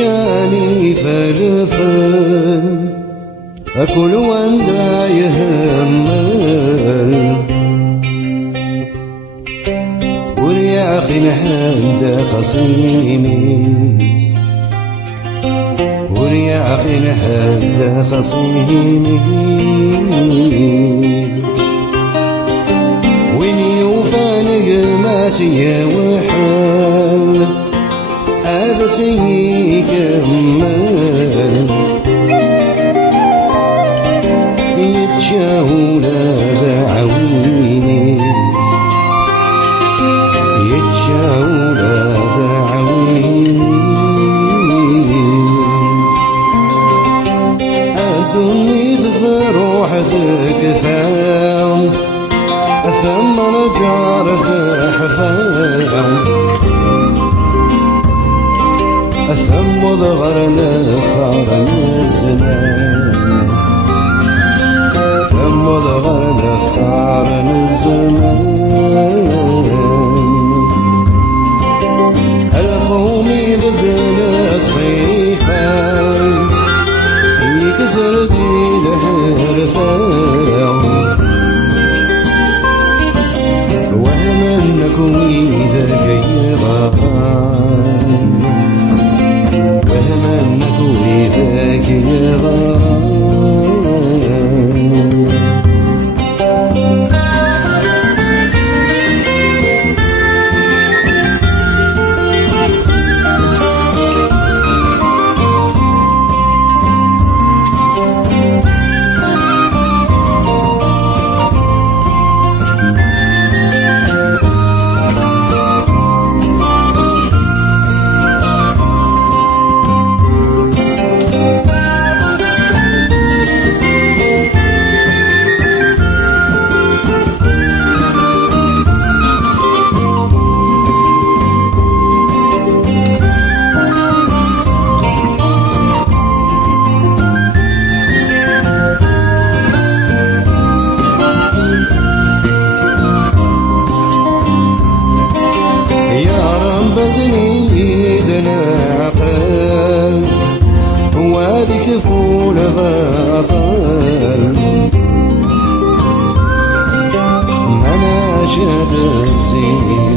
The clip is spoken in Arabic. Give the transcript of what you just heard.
يتشاني فرفن أكل واندا يهمل ورياقي نحن خصيمي ورياقي نحن خصيمي وين يوفانق ماسي وحال هذا سيكمل يتشاولا بعويني يتشاولا بعويني أدوني ذروحك فاهم ثم رجار حفاهم ثم ضغرنا خارن الزمان ثم ضغرنا خارن الزمان القومي بدنا صيحا يكثر دينه رفاع وهم انكم اذا جيغا وهم انكم اذا جيغا كفول غافل مناشد الزين